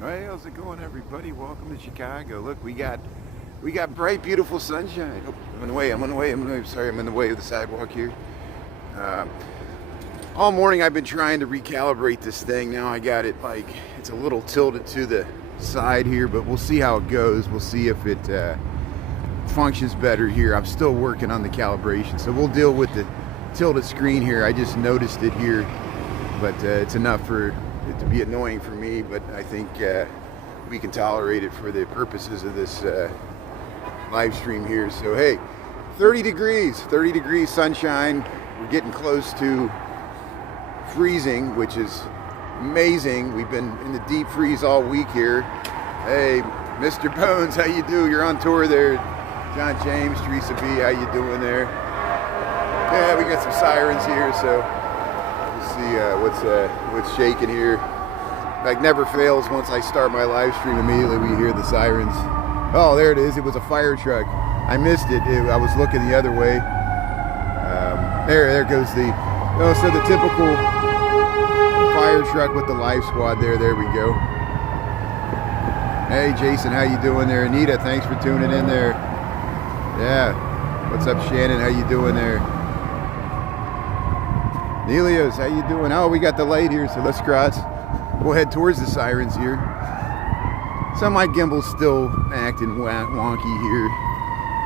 Hey, how's it going, everybody? Welcome to Chicago. Look, we got bright, beautiful sunshine. Oh, I'm in the way. Sorry, I'm in the way of the sidewalk here. Uh, all morning I've been trying to recalibrate this thing. Now I got it like it's a little tilted to the side here, but we'll see how it goes. We'll see if it functions better here. I'm still working on the calibration, so we'll deal with the tilted screen here. I just noticed it here, but it's enough for it to be annoying for me, but I think we can tolerate it for the purposes of this live stream here. So hey, 30 degrees sunshine. We're getting close to freezing, which is amazing. We've been in the deep freeze all week here. Hey, Mr. Bones, how you do? You're on tour there. John James, Teresa B, how you doing there? Yeah, we got some sirens here, so we'll see what's shaking here. Like never fails, once I start my live stream, immediately we hear the sirens. Oh, there it is. It was a fire truck. I missed it. I was looking the other way. There goes so the typical fire truck with the life squad there. There we go. Hey, Jason, how you doing there? Anita, thanks for tuning in there. Yeah. What's up, Shannon? How you doing there? Nelios, how you doing? Oh, we got the light here, so let's cross. We'll head towards the sirens here. So my gimbal's still acting wonky here.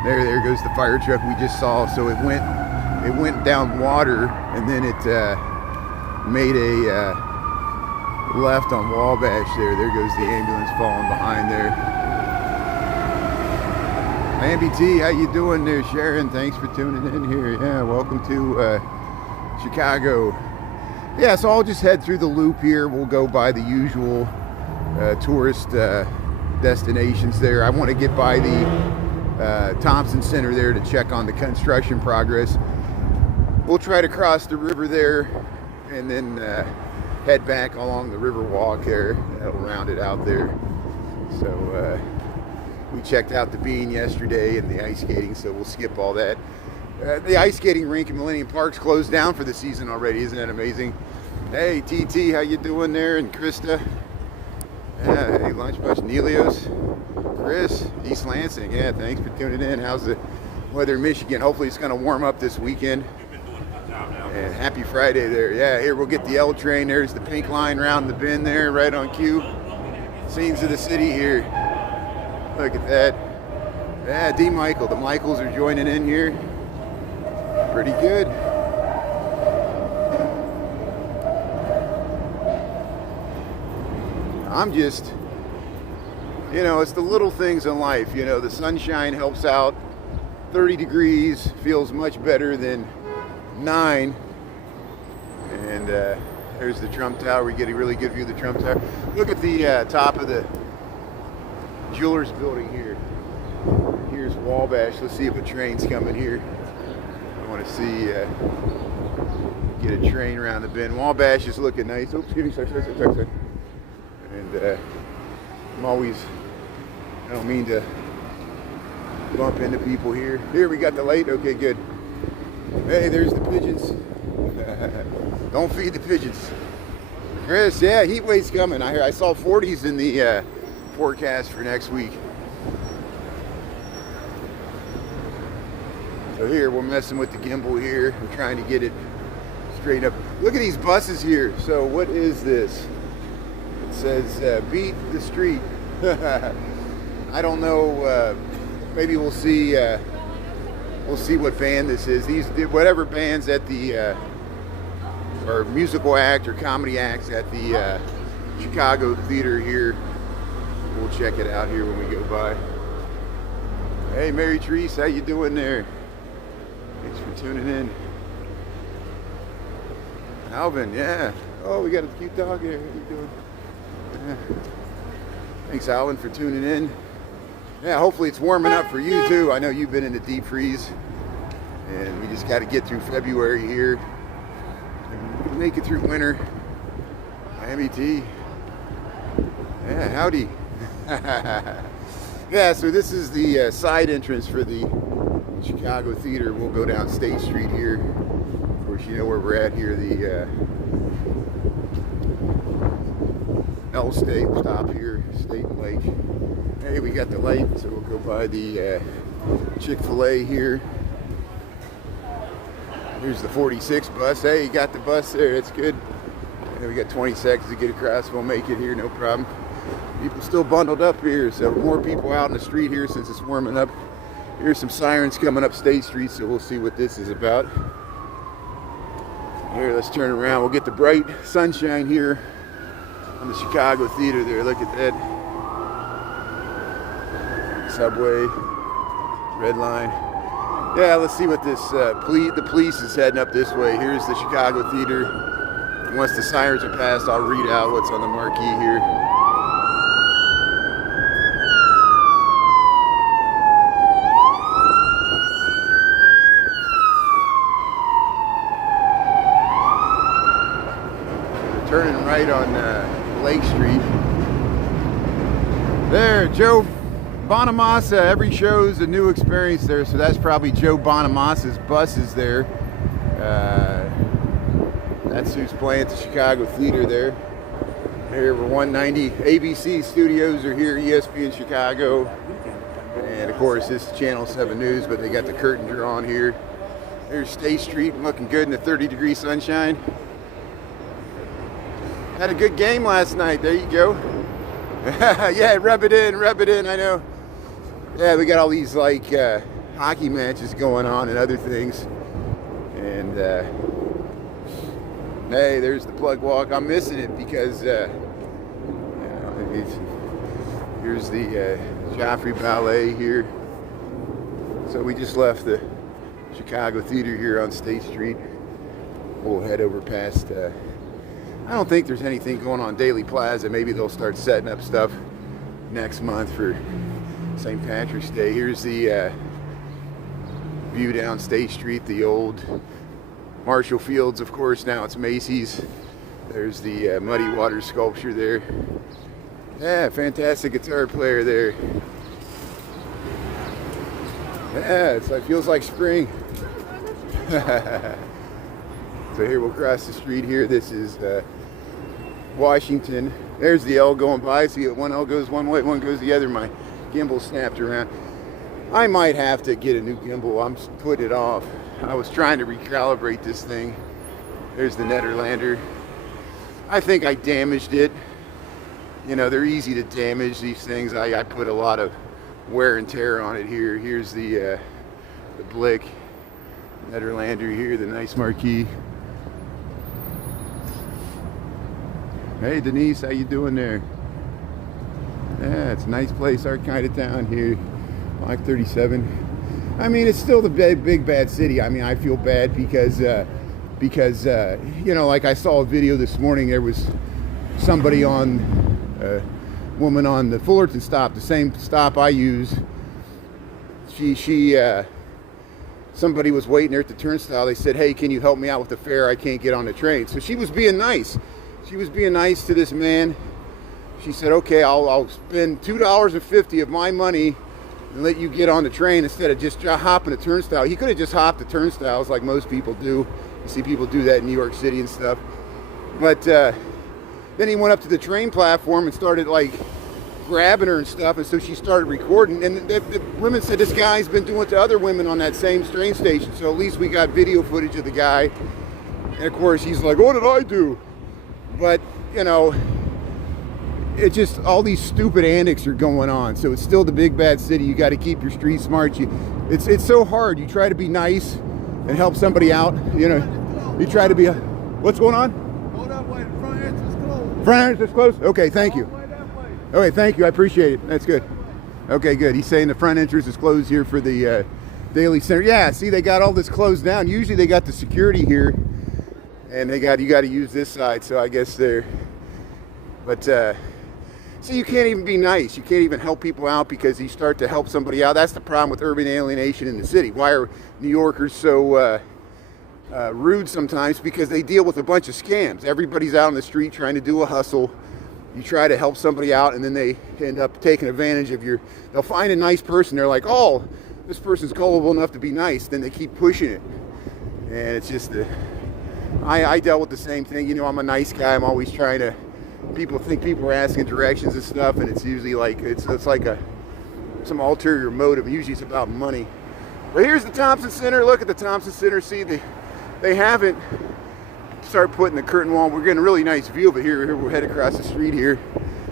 There goes the fire truck we just saw. So it went down water, and then it made a left on Wabash there. There goes the ambulance falling behind there. Ambi T, how you doing there? Sharon, thanks for tuning in here. Yeah, welcome to Chicago. Yeah, so I'll just head through the loop here. We'll go by the usual tourist destinations there. I want to get by the Thompson Center there to check on the construction progress. We'll try to cross the river there and then head back along the Riverwalk there. That'll round it out there. So we checked out the Bean yesterday and the ice skating, so we'll skip all that. The ice skating rink in Millennium Park's closed down for the season already. Isn't that amazing? Hey, TT, how you doing there? And Krista. Yeah, hey, Lunchbus, Nelios, Chris, East Lansing. Yeah, thanks for tuning in. How's the weather in Michigan? Hopefully it's going to warm up this weekend. And happy Friday there. Yeah, here we'll get the L train. There's the pink line round the bend there, right on cue. Scenes of the city here. Look at that. Yeah, D. Michael. The Michaels are joining in here. Pretty good. I'm just, it's the little things in life. The sunshine helps out. 30 degrees feels much better than 9. And there's the Trump Tower. We get a really good view of the Trump Tower. Look at the top of the Jewelers building here. Here's Wabash. Let's see if a train's coming here. I want to see, get a train around the bend. Wabash is looking nice. Oops, excuse me, sorry. And I don't mean to bump into people here. Here, we got the light. Okay, good. Hey, there's the pigeons. Don't feed the pigeons. Chris, yeah, heat wave's coming. I saw 40s in the forecast for next week. So here, we're messing with the gimbal here. I'm trying to get it straight up. Look at these buses here. So what is this? It says, beat the street. I don't know. Maybe we'll see what band this is. Whatever band's at the, or musical act or comedy acts at the Chicago Theater here. We'll check it out here when we go by. Hey, Mary Therese, how you doing there? Thanks for tuning in. Alvin, yeah. Oh, we got a cute dog here. How you doing? Yeah. Thanks, Alvin, for tuning in. Yeah, hopefully it's warming up for you too. I know you've been in the deep freeze, and we just got to get through February here and make it through winter. Miami T. Yeah, howdy. Yeah, so this is the side entrance for the Chicago Theater. We'll go down State Street here. Of course, you know where we're at here, the L State stop here. State and Lake. Hey, we got the light, so we'll go by the Chick-fil-A here. Here's the 46 bus. Hey, you got the bus there. That's good. And we got 20 seconds to get across. We'll make it here, no problem. People still bundled up here, so more people out in the street here since it's warming up. Here's some sirens coming up State Street, so we'll see what this is about. Here, let's turn around. We'll get the bright sunshine here on the Chicago Theater there. Look at that. Subway, red line. Yeah, let's see what this, the police is heading up this way. Here's the Chicago Theater. Once the sirens are passed, I'll read out what's on the marquee here. Turning right on Lake Street. There, Joe Bonamassa. Every show's a new experience there, so that's probably Joe Bonamassa's buses there. That's who's playing at the Chicago Theater there. Here we're 190. ABC studios are here, ESPN Chicago. And of course, this is Channel 7 News, but they got the curtain drawn here. There's State Street, looking good in the 30-degree sunshine. Had a good game last night. There you go. Yeah, rub it in, I know. Yeah, we got all these like hockey matches going on and other things. And hey, there's the plug walk. I'm missing it because here's the Joffrey Ballet here. So we just left the Chicago Theater here on State Street. We'll head over past I don't think there's anything going on Daily Plaza. Maybe they'll start setting up stuff next month for St. Patrick's Day. Here's the view down State Street, the old Marshall Fields, of course. Now it's Macy's. There's the Muddy Waters sculpture there. Yeah, fantastic guitar player there. Yeah, it feels like spring. So here we'll cross the street here. This is Washington. There's the L going by. See, one L goes one way, one goes the other. My gimbal snapped around. I might have to get a new gimbal. I'm putting it off. I was trying to recalibrate this thing. There's the Nederlander. I think I damaged it. You know, they're easy to damage, these things. I put a lot of wear and tear on it here. Here's the Blick Nederlander here, the nice marquee. Hey Denise, how you doing there? Yeah, it's a nice place, our kind of town here. Block 37. I mean, it's still the big bad city. I mean, I feel bad because you know, like I saw a video this morning. There was somebody woman on the Fullerton stop, the same stop I use. Somebody was waiting there at the turnstile. They said, "Hey, can you help me out with the fare? I can't get on the train." So she was being nice. She was being nice to this man. She said, "Okay, I'll spend $2.50 of my money and let you get on the train instead of just hopping the turnstile." He could have just hopped the turnstiles like most people do. You see people do that in New York City and stuff. But then he went up to the train platform and started like grabbing her and stuff, and so she started recording. And the women said this guy's been doing it to other women on that same train station. So at least we got video footage of the guy. And of course he's like, "What did I do?" But you know, it just, all these stupid antics are going on. So it's still the big bad city. You got to keep your street smart. It's so hard. You try to be nice and help somebody out. You know, you try to be. What's going on? Go that way. The front entrance is closed. Front entrance is closed. Okay, thank you. Okay, thank you. I appreciate it. That's good. Okay, good. He's saying the front entrance is closed here for the Daily Center. Yeah, see, they got all this closed down. Usually they got the security here, and you got to use this side. So I guess they're. But so you can't even be nice. You can't even help people out because you start to help somebody out. That's the problem with urban alienation in the city. Why are New Yorkers so rude sometimes? Because they deal with a bunch of scams. Everybody's out on the street trying to do a hustle. You try to help somebody out, and then they end up taking advantage of your. They'll find a nice person. They're like, "Oh, this person's gullible enough to be nice." Then they keep pushing it, and it's just I dealt with the same thing. You know, I'm a nice guy. I'm always trying to people are asking directions and stuff, and it's usually like it's like some ulterior motive. Usually it's about money. But here's the Thompson Center. Look at the Thompson Center. See, they haven't started putting the curtain wall. We're getting a really nice view of it here. We're headed across the street here.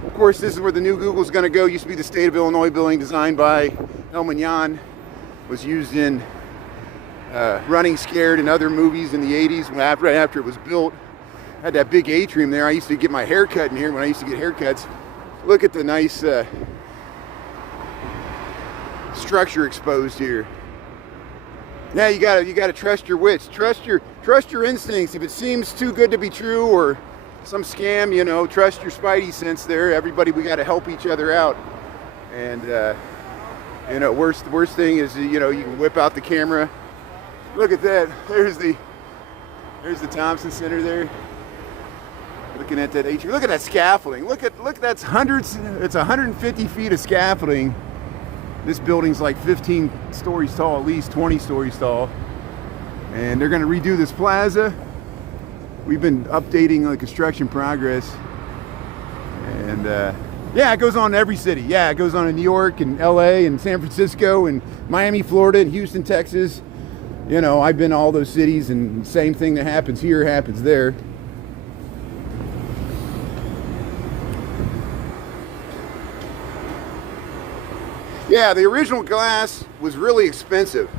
Of course, this is where the new Google's going to go. Used to be the State of Illinois building designed by Helmut Jahn. Was used in Running Scared and other movies in the 80s. Right after it was built, had that big atrium there. I used to get my hair cut in here when I used to get haircuts. Look at the nice structure exposed here. Yeah, you gotta trust your wits. Trust your instincts. If it seems too good to be true or some scam, you know, trust your spidey sense there. Everybody, we gotta help each other out. And you know, worst thing is, you know, you can whip out the camera. Look at that. There's the Thompson Center there. Looking at that atrium. Look at that scaffolding. Look, that's hundreds. It's 150 feet of scaffolding. This building's like 15 stories tall, at least 20 stories tall. And they're going to redo this plaza. We've been updating the construction progress. And yeah, it goes on in every city. Yeah, it goes on in New York and LA and San Francisco and Miami, Florida and Houston, Texas. You know, I've been to all those cities, and same thing that happens here happens there. Yeah, the original glass was really expensive,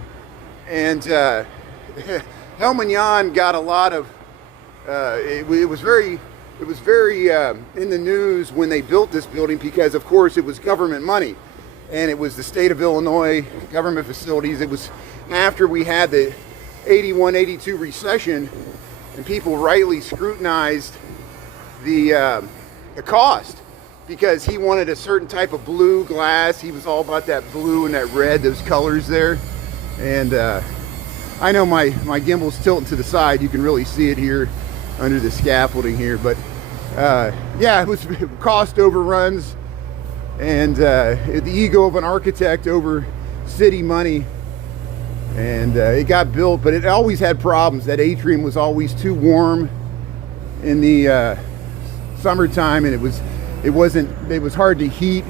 and Helmut Jahn got a lot of. It was very in the news when they built this building because, of course, it was government money, and it was the state of Illinois government facilities. It was after we had the 81, 82 recession, and people rightly scrutinized the cost. Because he wanted a certain type of blue glass. He was all about that blue and that red, those colors there. And I know my gimbal's tilting to the side. You can really see it here under the scaffolding here. But yeah, it was cost overruns and the ego of an architect over city money. And it got built, but it always had problems. That atrium was always too warm in the summertime, and it was hard to heat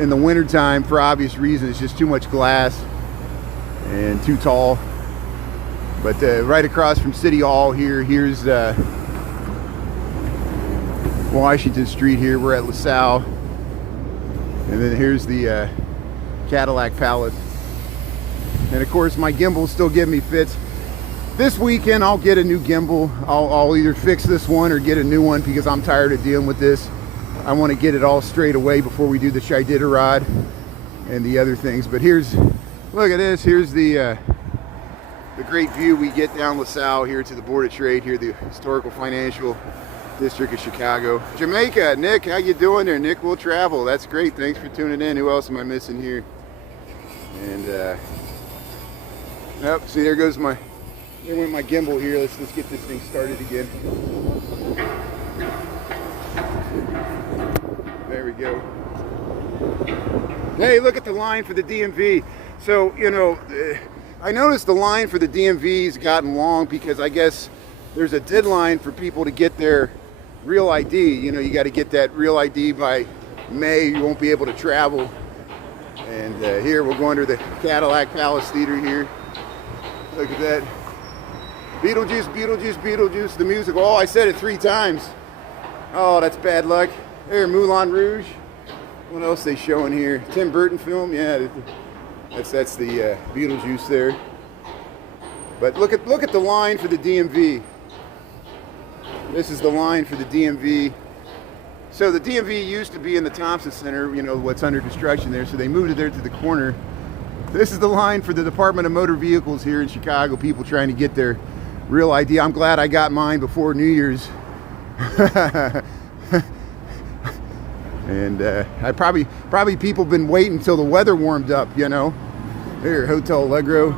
in the wintertime for obvious reasons. It's just too much glass and too tall. But right across from City Hall here's Washington Street here. We're at LaSalle. And then here's the Cadillac Palace. And of course my gimbal's still giving me fits. This weekend I'll get a new gimbal. I'll either fix this one or get a new one because I'm tired of dealing with this. I want to get it all straight away before we do the Iditarod and the other things. But look at this. Here's the great view we get down LaSalle here to the Board of Trade here, the historical financial district of Chicago. Jamaica, Nick, how you doing there? Nick will travel. That's great. Thanks for tuning in. Who else am I missing here? And yep, see, there went my gimbal here. Let's get this thing started again. There we go. Hey, look at the line for the DMV. So, you know, I noticed the line for the DMV's gotten long because I guess there's a deadline for people to get their real ID. You know, you got to get that real ID by May. You won't be able to travel. And here we're going to the Cadillac Palace Theater here. Look at that. Beetlejuice, Beetlejuice, Beetlejuice, the musical. Oh, I said it 3 times. Oh, that's bad luck. There, Moulin Rouge. What else they showing here? Tim Burton film. Yeah, that's the Beetlejuice there. But look at the line for the DMV. This is the line for the DMV. So the DMV used to be in the Thompson Center, you know, what's under construction there. So they moved it there to the corner. This is the line for the Department of Motor Vehicles here in Chicago. People trying to get their real ID. I'm glad I got mine before New Year's. And I probably people been waiting until the weather warmed up, you know. Here, Hotel Allegro.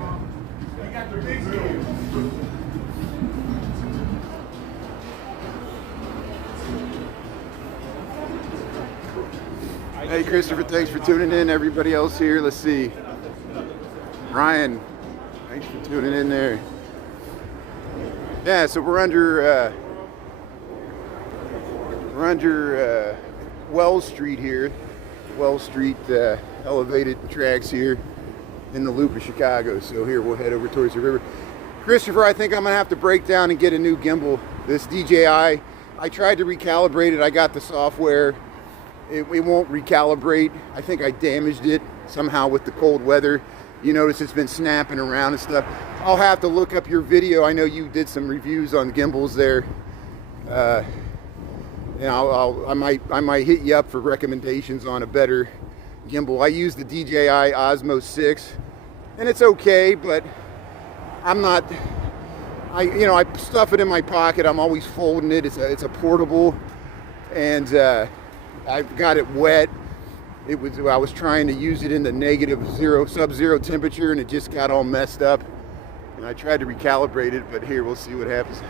Hey Christopher, thanks for tuning in. Everybody else here, let's see. Ryan, thanks for tuning in there. Yeah, so we're under We're under Wells Street here. Wells Street elevated tracks here in the loop of Chicago. So here we'll head over towards the river. Christopher, I think I'm gonna have to break down and get a new gimbal. This DJI, I tried to recalibrate it. I got the software. It won't recalibrate. I think I damaged it somehow with the cold weather. You notice it's been snapping around and stuff. I'll have to look up your video. I know you did some reviews on gimbals there. And I might hit you up for recommendations on a better gimbal. I use the DJI Osmo 6, and it's okay, but I'm not. I stuff it in my pocket. I'm always folding it. It's a portable, and I've got it wet. I was trying to use it in the sub-zero temperature, and it just got all messed up. And I tried to recalibrate it, but here we'll see what happens.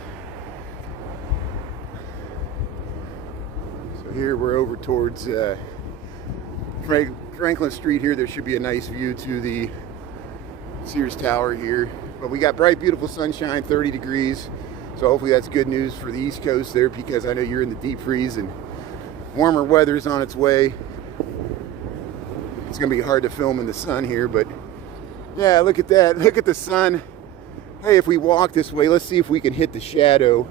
So here we're over towards Franklin Street here. There should be a nice view to the Sears Tower here. But we got bright, beautiful sunshine, 30 degrees. So hopefully that's good news for the East Coast there, because I know you're in the deep freeze and warmer weather is on its way. It's gonna be hard to film in the sun here, but yeah, look at that. Look at the sun. Hey, if we walk this way, let's see if we can hit the shadow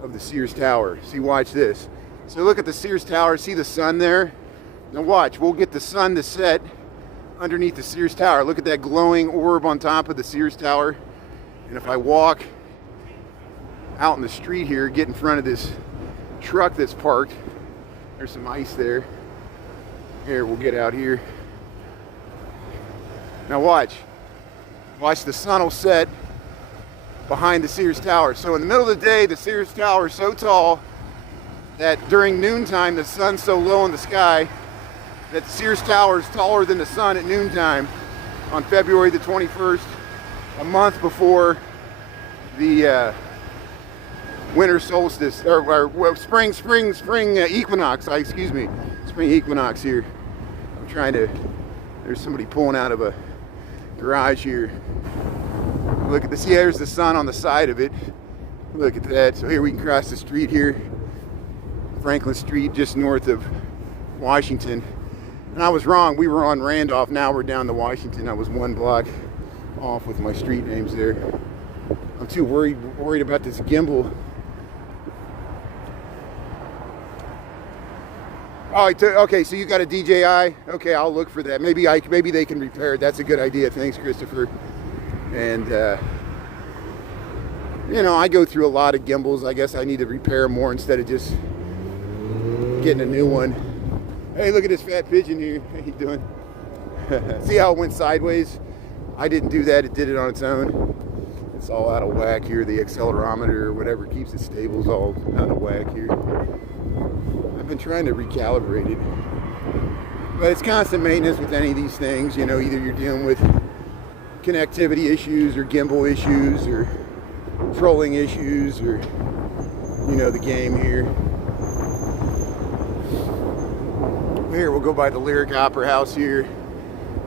of the Sears Tower. See, watch this. So look at the Sears Tower, see the sun there? Now watch, we'll get the sun to set underneath the Sears Tower. Look at that glowing orb on top of the Sears Tower. And if I walk out in the street here, get in front of this truck that's parked, there's some ice there. Here, we'll get out here. Now watch. Watch, the sun will set behind the Sears Tower. So in the middle of the day, the Sears Tower is so tall that during noontime, the sun's so low in the sky that the Sears Tower is taller than the sun at noontime on February the 21st, a month before the winter solstice, or spring equinox, excuse me, spring equinox here. I'm trying to, there's somebody pulling out of a garage here. Look at this, yeah, there's the sun on the side of it. Look at that. So here we can cross the street here, Franklin Street, just north of Washington. And I was wrong, we were on Randolph, now we're down to Washington. I was one block off with my street names there. I'm too worried about this gimbal. Oh, okay, so you got a DJI? Okay, I'll look for that. Maybe they can repair it. That's a good idea. Thanks, Christopher. And you know, I go through a lot of gimbals. I guess I need to repair more instead of just getting a new one. Hey, look at this fat pigeon here. How you doing? See how it went sideways? I didn't do that. It did it on its own. It's all out of whack here. The accelerometer or whatever keeps it stable is all out of whack here. I've been trying to recalibrate it, but it's constant maintenance with any of these things. You know, either you're dealing with connectivity issues or gimbal issues or trolling issues or, you know, the game here. Here, we'll go by the Lyric Opera House here.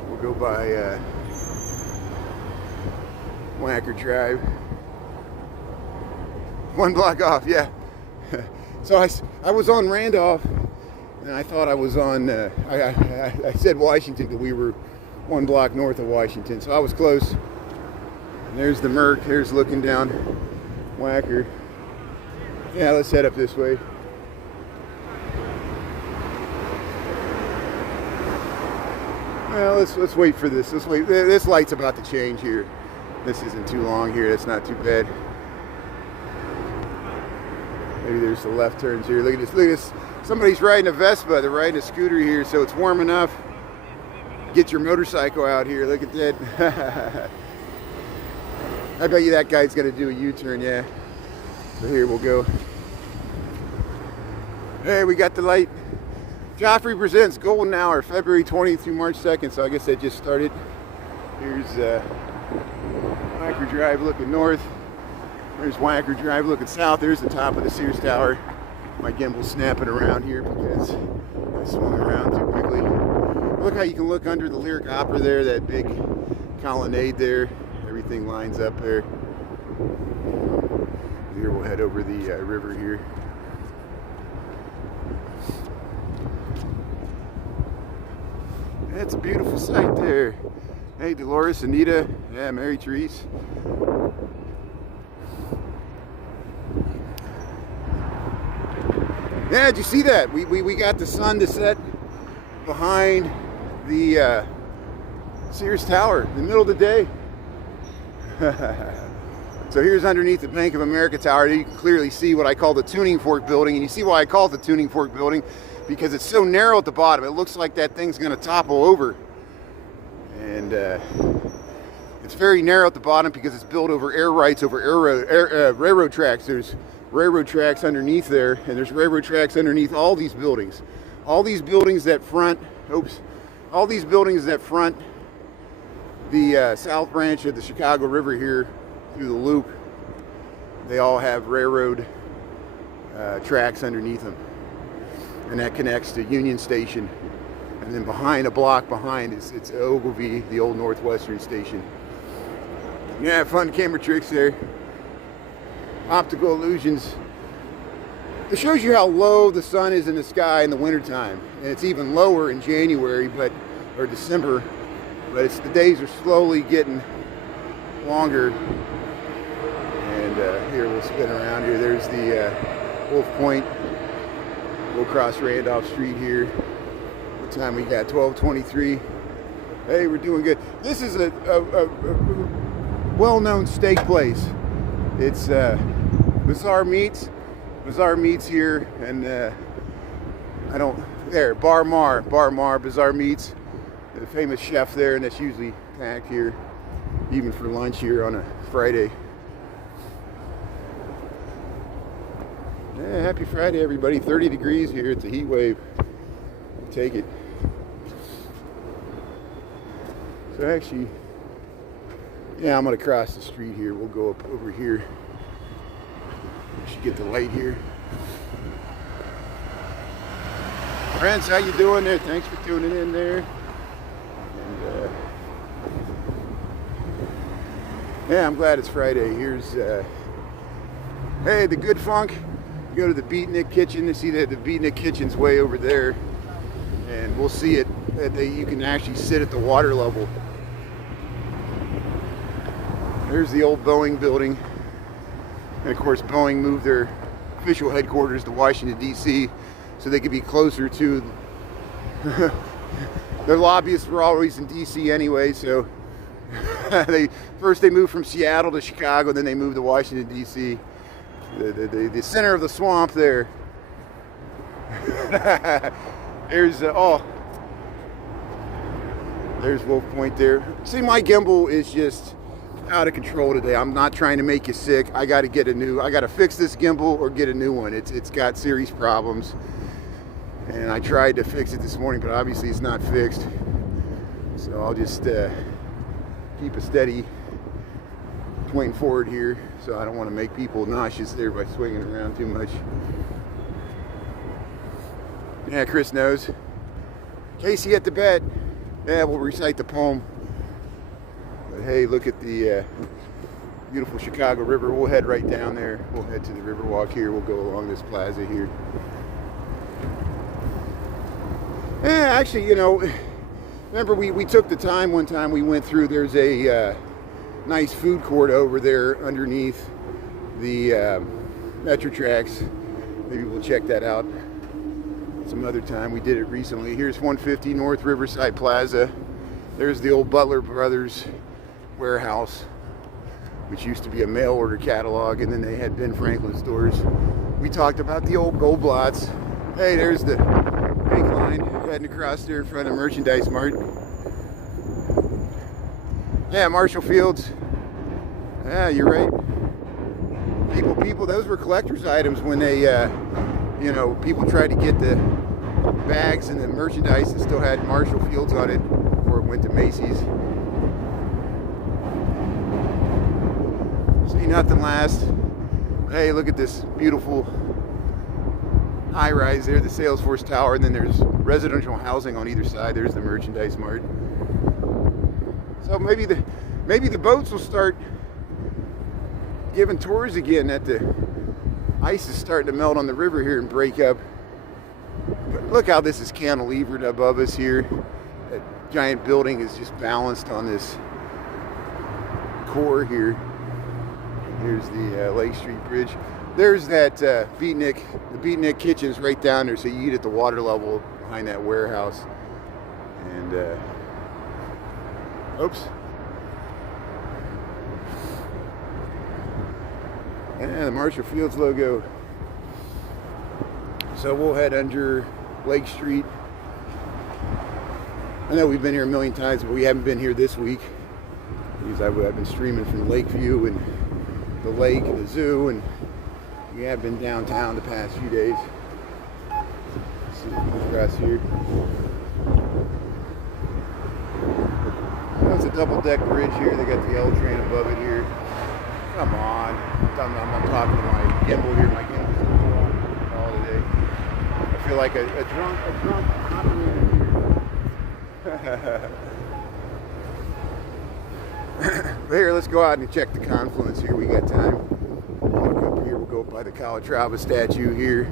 We'll go by Wacker Drive. One block off, yeah. So I was on Randolph, and I thought I was on, I said Washington, because we were one block north of Washington, so I was close. And there's the Merc, here's looking down Wacker. Yeah, let's head up this way. Well, let's wait for this. Let's wait. This light's about to change here. This isn't too long here. That's not too bad. Maybe there's the left turns here. Look at this. Look at this. Somebody's riding a Vespa. They're riding a scooter here, so it's warm enough. Get your motorcycle out here. Look at that. I bet you that guy's going to do a U-turn, yeah. So here we'll go. Hey, we got the light. Joffrey presents Golden Hour, February 20th through March 2nd. So I guess that just started. Here's Wacker Drive looking north. There's Wacker Drive looking south. There's the top of the Sears Tower. My gimbal's snapping around here because I swung around too quickly. Look how you can look under the Lyric Opera there, that big colonnade there. Everything lines up there. Here we'll head over the river here. It's a beautiful sight there. Hey, Dolores, Anita, yeah, Mary Therese. Yeah, did you see that? We got the sun to set behind the Sears Tower in the middle of the day. So here's underneath the Bank of America Tower. You can clearly see what I call the tuning fork building. And you see why I call it the tuning fork building? Because it's so narrow at the bottom. It looks like that thing's going to topple over. And it's very narrow at the bottom because it's built over air rights, over railroad tracks. There's railroad tracks underneath there, and there's railroad tracks underneath all these buildings. All these buildings that front, all these buildings that front the south branch of the Chicago River here through the loop, they all have railroad tracks underneath them. And that connects to Union Station. And then behind, a block behind, it's Ogilvy, the old Northwestern station. Yeah, fun camera tricks there. Optical illusions. It shows you how low the sun is in the sky in the wintertime. And it's even lower in January, or December. But the days are slowly getting longer. And here, we'll spin around here. There's the Wolf Point. We'll cross Randolph Street here. What time we got? 12:23. Hey, we're doing good. This is a well-known steak place. It's Bazaar Meats. Bazaar Meats here, and Bar Mar, Bazaar Meats. The famous chef there, and that's usually packed here, even for lunch here on a Friday. Yeah, happy Friday, everybody. 30 degrees here. It's a heat wave. Take it. So actually, yeah, I'm gonna cross the street here. We'll go up over here. We should get the light here. Friends, how you doing there? Thanks for tuning in there. And yeah, I'm glad it's Friday. Here's hey, the Good Funk. You go to the Beatnik Kitchen. You see that the Beatnik Kitchen's way over there, and we'll see it. You can actually sit at the water level. There's the old Boeing building. And of course, Boeing moved their official headquarters to Washington, D.C. so they could be closer to their lobbyists were always in D.C. anyway, so they moved from Seattle to Chicago, then they moved to Washington, D.C. The center of the swamp there. There's there's Wolf Point there. See, my gimbal is just out of control today. I'm not trying to make you sick. I got to fix this gimbal or get a new one. It's got serious problems, and I tried to fix it this morning, but obviously it's not fixed. So I'll just keep a steady pointing forward here, so I don't want to make people nauseous there by swinging around too much. Yeah, Chris knows. Casey at the bed. Yeah, we'll recite the poem. But hey, look at the beautiful Chicago River. We'll head right down there. We'll head to the Riverwalk here. We'll go along this plaza here. Yeah, actually, remember we took the time one time we went through. There's a nice food court over there underneath the metro tracks. Maybe we'll check that out some other time. We did it recently. Here's 150 North Riverside Plaza. There's the old Butler Brothers warehouse, which used to be a mail order catalog, and then they had Ben Franklin stores. We talked about the old Gold Blots. Hey, there's the pink line heading across there in front of Merchandise Mart. Yeah, Marshall Fields. Yeah, you're right. People, those were collector's items when they, people tried to get the bags and the merchandise that still had Marshall Fields on it before it went to Macy's. See, nothing lasts. Hey, look at this beautiful high rise there, the Salesforce Tower, and then there's residential housing on either side. There's the Merchandise Mart. So maybe the boats will start giving tours again. That the ice is starting to melt on the river here and break up. But look how this is cantilevered above us here. That giant building is just balanced on this core here. Here's the Lake Street Bridge. There's that Beatnik. The Beatnik kitchen's right down there, so you eat at the water level behind that warehouse. And oops. And the Marshall Fields logo. So we'll head under Lake Street. I know we've been here a million times, but we haven't been here this week because I've been streaming from Lakeview and the lake and the zoo, and we have been downtown the past few days. Let's see what's across here. Oh, it's a double-deck bridge here. They got the L train above it here. Come on. I'm talking to my gimbal here. My gimbal's all today. I feel like a drunk operator here. Here, let's go out and check the confluence here. We got time. Walk up here. We'll go by the Calatrava statue here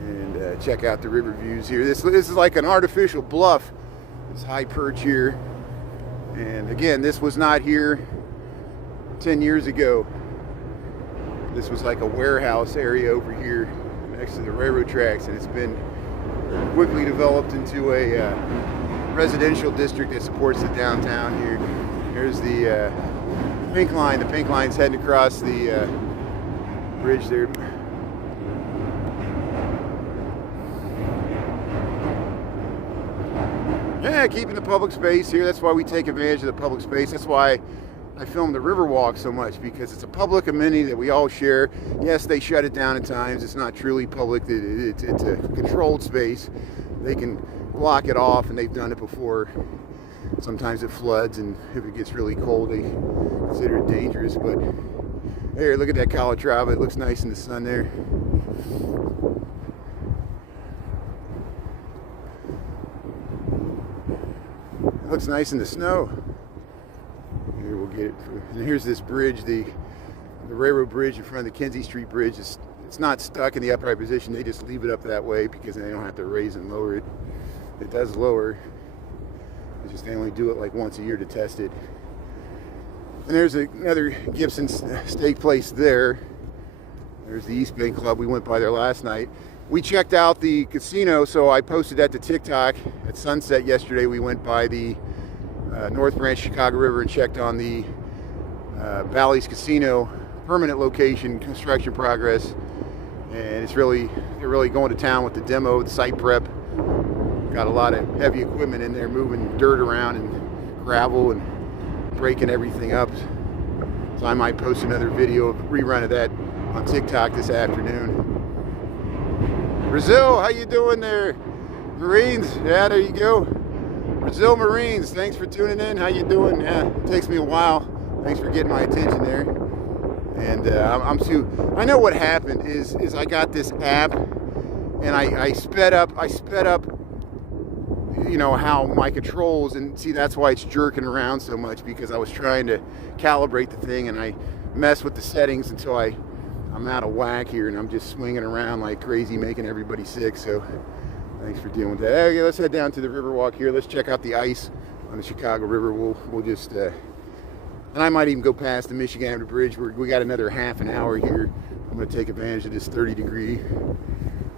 and check out the river views here. This is like an artificial bluff. This high perch here. And again, this was not here 10 years ago. This was like a warehouse area over here next to the railroad tracks, and it's been quickly developed into a residential district that supports the downtown here. Here's the pink line. The pink line's heading across the bridge there. Yeah, keeping the public space here. That's why we take advantage of the public space. That's why I film the Riverwalk so much, because it's a public amenity that we all share. Yes, they shut it down at times. It's not truly public. It's a controlled space. They can block it off, and they've done it before. Sometimes it floods, and if it gets really cold, they consider it dangerous. But here, look at that Calatrava. It looks nice in the sun there. It looks nice in the snow. Here we'll get it. And here's this bridge, the railroad bridge in front of the Kinsey Street Bridge. It's not stuck in the upright position. They just leave it up that way because they don't have to raise and lower it. It does lower. It's just they only do it like once a year to test it. And there's another Gibson steak place there. There's the East Bank Club. We went by there last night. We checked out the casino, so I posted that to TikTok at sunset yesterday. We went by the North Branch Chicago River and checked on the Bally's Casino permanent location construction progress, and they're really going to town with the demo, the site prep. Got a lot of heavy equipment in there, moving dirt around and gravel and breaking everything up. So I might post another video of a rerun of that on TikTok this afternoon. Brazil, how you doing there? Marines, yeah, there you go. Brazil Marines, thanks for tuning in. How you doing? Yeah, it takes me a while. Thanks for getting my attention there. And I know what happened is I got this app, and I sped up, you know, how my controls, and see, that's why it's jerking around so much, because I was trying to calibrate the thing, and I messed with the settings until I'm out of whack here, and I'm just swinging around like crazy, making everybody sick. So thanks for dealing with that. Okay, let's head down to the Riverwalk here. Let's check out the ice on the Chicago River. We'll just and I might even go past the Michigan Avenue Bridge. We got another half an hour here. I'm going to take advantage of this 30-degree,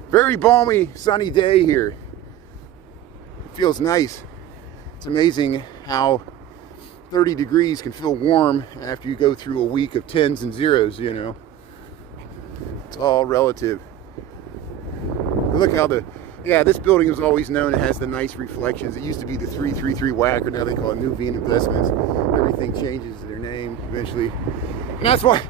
very balmy, sunny day here. It feels nice. It's amazing how 30 degrees can feel warm after you go through a week of 10s and 0s, you know. It's all relative. Look how this building was always known. It has the nice reflections. It used to be the 333 Wacker. Now they call it Nuveen Investments. Everything changes their name eventually. And that's why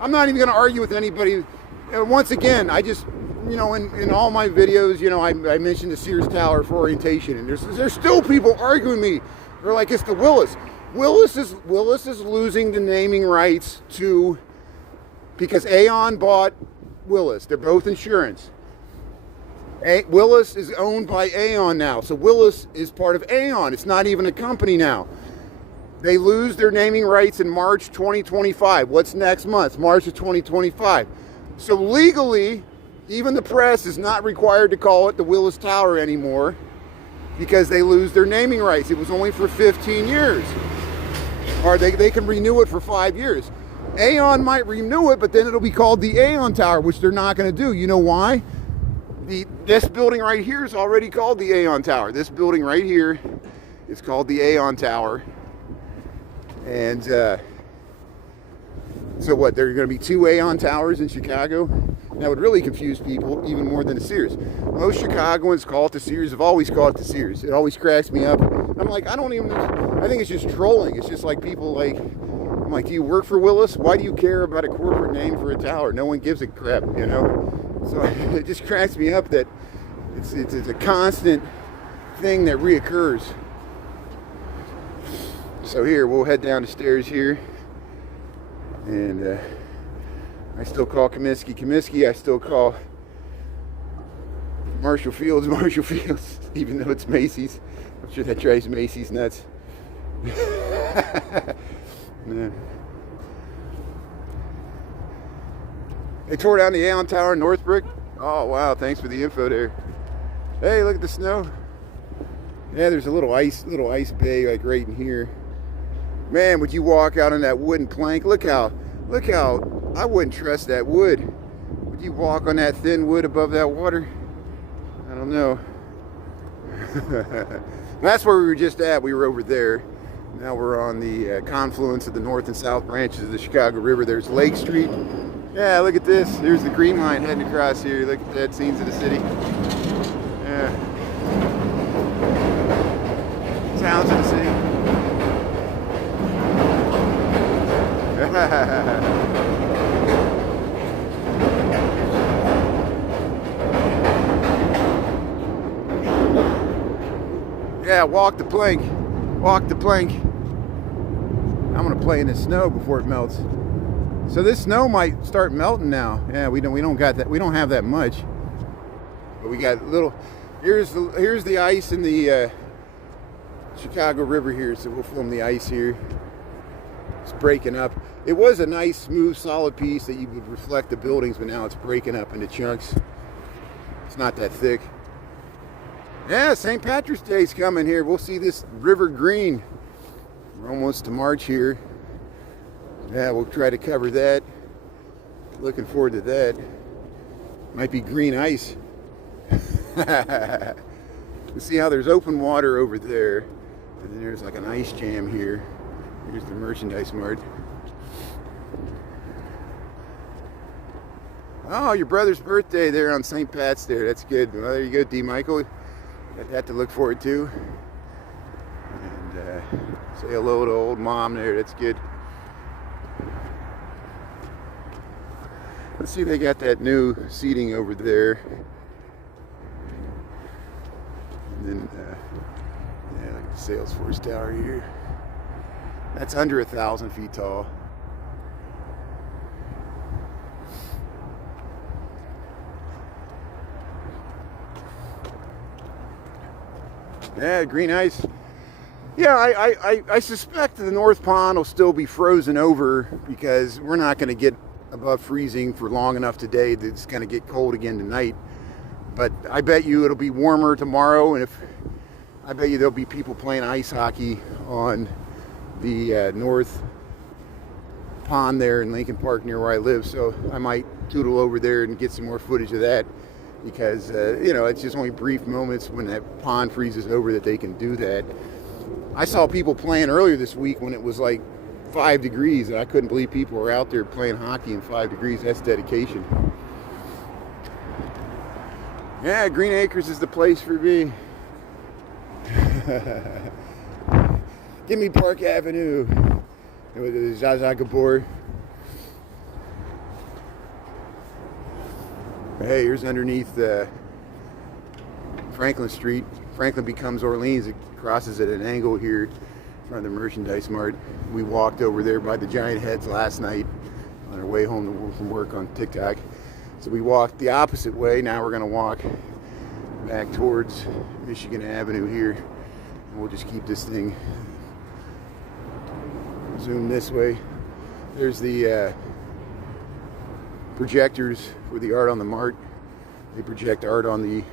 I'm not even going to argue with anybody. Once again, I just, you know, in all my videos, you know, I mentioned the Sears Tower for orientation, and there's still people arguing me. They're like, it's the Willis. Willis is losing the naming rights to, because Aon bought Willis. They're both insurance. Willis is owned by Aon now, so Willis is part of Aon. It's not even a company now. They lose their naming rights in March 2025. What's next month? March of 2025. So legally, even the press is not required to call it the Willis Tower anymore. because they lose their naming rights. It was only for 15 years. Or they can renew it for 5 years. Aon might renew it, but then it'll be called the Aon Tower, which they're not going to do. You know why? This building right here is already called the Aon Tower. This building right here is called the Aon Tower. And so what, there are going to be 2 Aon Towers in Chicago? That would really confuse people even more than the Sears. Most Chicagoans call it the Sears, have always called it the Sears. It always cracks me up. I'm like, I think it's just trolling. It's just like people like, I'm like, do you work for Willis? Why do you care about a corporate name for a tower? No one gives a crap, you know? So it just cracks me up that it's a constant thing that reoccurs. So here, we'll head down the stairs here. And I still call Comiskey Comiskey. I still call Marshall Fields Marshall Fields, even though it's Macy's. I'm sure that drives Macy's nuts. Man. They tore down the Aon Tower in Northbrook. Oh wow, thanks for the info there. Hey, look at the snow. Yeah, there's a little ice bay like right in here. Man, would you walk out on that wooden plank? Look how I wouldn't trust that wood. Would you walk on that thin wood above that water? I don't know. That's where we were just at. We were over there. Now we're on the confluence of the north and south branches of the Chicago River. There's Lake Street. Yeah, look at this. There's the Green Line heading across here. Look at that, scenes of the city. Yeah. Sounds of the city. Yeah, walk the plank. Walk the plank. I'm gonna play in the snow before it melts. So this snow might start melting now. Yeah, we don't got that. We don't have that much. But we got little. Here's the ice in the Chicago River here. So we'll film the ice here. It's breaking up. It was a nice, smooth, solid piece that you would reflect the buildings, but now it's breaking up into chunks. It's not that thick. Yeah, St. Patrick's Day's coming here. We'll see this river green. We're almost to March here. Yeah, we'll try to cover that. Looking forward to that. Might be green ice. You see how there's open water over there, and then there's like an ice jam here. Here's the merchandise mart. Oh, your brother's birthday there on St. Pat's there. That's good. Well, there you go, D. Michael. Got that to look forward to. And say hello to old mom there. That's good. Let's see, they got that new seating over there. And then, yeah, look at the Salesforce Tower here. That's under 1,000 feet tall. Yeah, green ice. Yeah, I suspect the North Pond will still be frozen over because we're not going to get above freezing for long enough today that it's going to get cold again tonight. But I bet you it'll be warmer tomorrow, and I bet you there'll be people playing ice hockey on the North Pond there in Lincoln Park near where I live. So I might tootle over there and get some more footage of that. Because, you know, it's just only brief moments when that pond freezes over that they can do that. I saw people playing earlier this week when it was like 5 degrees, and I couldn't believe people were out there playing hockey in 5 degrees. That's dedication. Yeah, Green Acres is the place for me. Give me Park Avenue. Zsa Zsa Gabor. Hey, here's underneath Franklin Street. Franklin becomes Orleans. It crosses at an angle here in front of the merchandise mart. We walked over there by the Giant Heads last night on our way home from work on TikTok. So we walked the opposite way. Now we're going to walk back towards Michigan Avenue here. And we'll just keep this thing zoomed this way. There's the projectors for the art on the mart. They project art on the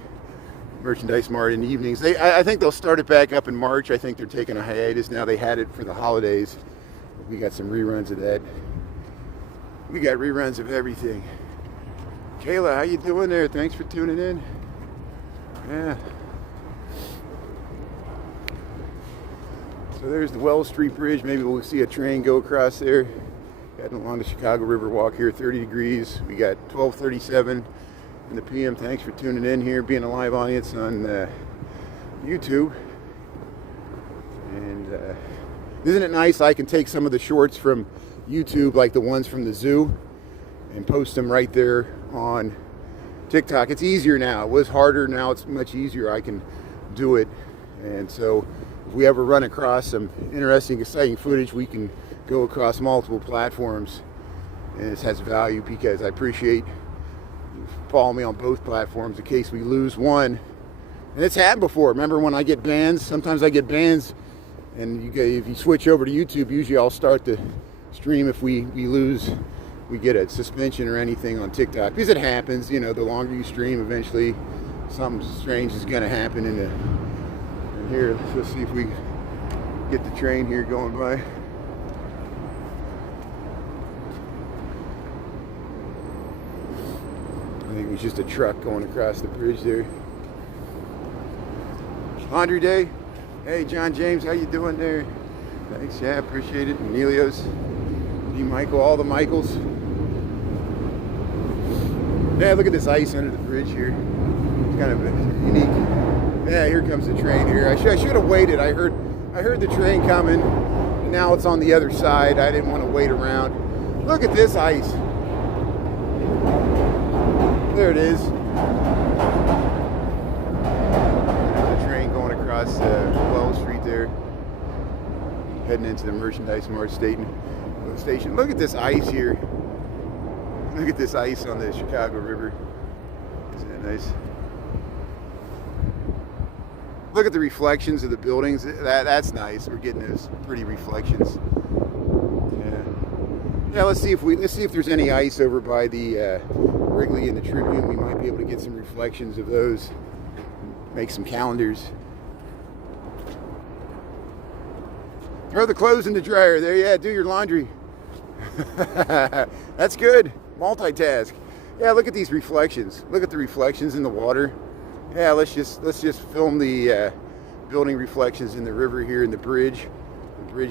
Merchandise Mart in the evenings. I think they'll start it back up in March. I think they're taking a hiatus now. They had it for the holidays. We got some reruns of that. We got reruns of everything. Kayla, how you doing there? Thanks for tuning in. Yeah. So there's the Wells Street Bridge. Maybe we'll see a train go across there. Heading along the Chicago Riverwalk here, 30 degrees. We got 12:37 in the PM. Thanks for tuning in here, being a live audience on YouTube. And isn't it nice? I can take some of the shorts from YouTube, like the ones from the zoo, and post them right there on TikTok. It's easier now. It was harder. Now it's much easier. I can do it. And so if we ever run across some interesting, exciting footage, we can go across multiple platforms. And this has value because I appreciate you follow me on both platforms in case we lose one. And it's happened before. Remember when I get bans? Sometimes I get bans, and if you switch over to YouTube, usually I'll start the stream if we lose, we get a suspension or anything on TikTok, because it happens. You know, the longer you stream, eventually something strange is going to happen. And here, let's see if we get the train here going by. I think it was just a truck going across the bridge there. Laundry day. Hey, John James, how you doing there? Thanks, yeah, appreciate it. And Nelios, D. Michael, all the Michaels. Yeah, look at this ice under the bridge here. It's kind of unique. Yeah, here comes the train here. I should have waited. I heard the train coming, and now it's on the other side. I didn't want to wait around. Look at this ice. There it is. There's a train going across Wells Street there, heading into the Merchandise Mart station. Look at this ice here. Look at this ice on the Chicago River. Isn't that nice? Look at the reflections of the buildings. That's nice. We're getting those pretty reflections. Yeah. Let's see if there's any ice over by the Wrigley and the Tribune. We might be able to get some reflections of those. Make some calendars. Throw the clothes in the dryer. There, yeah. Do your laundry. That's good. Multitask. Yeah. Look at these reflections. Look at the reflections in the water. Yeah. Let's just film the building reflections in the river here in the bridge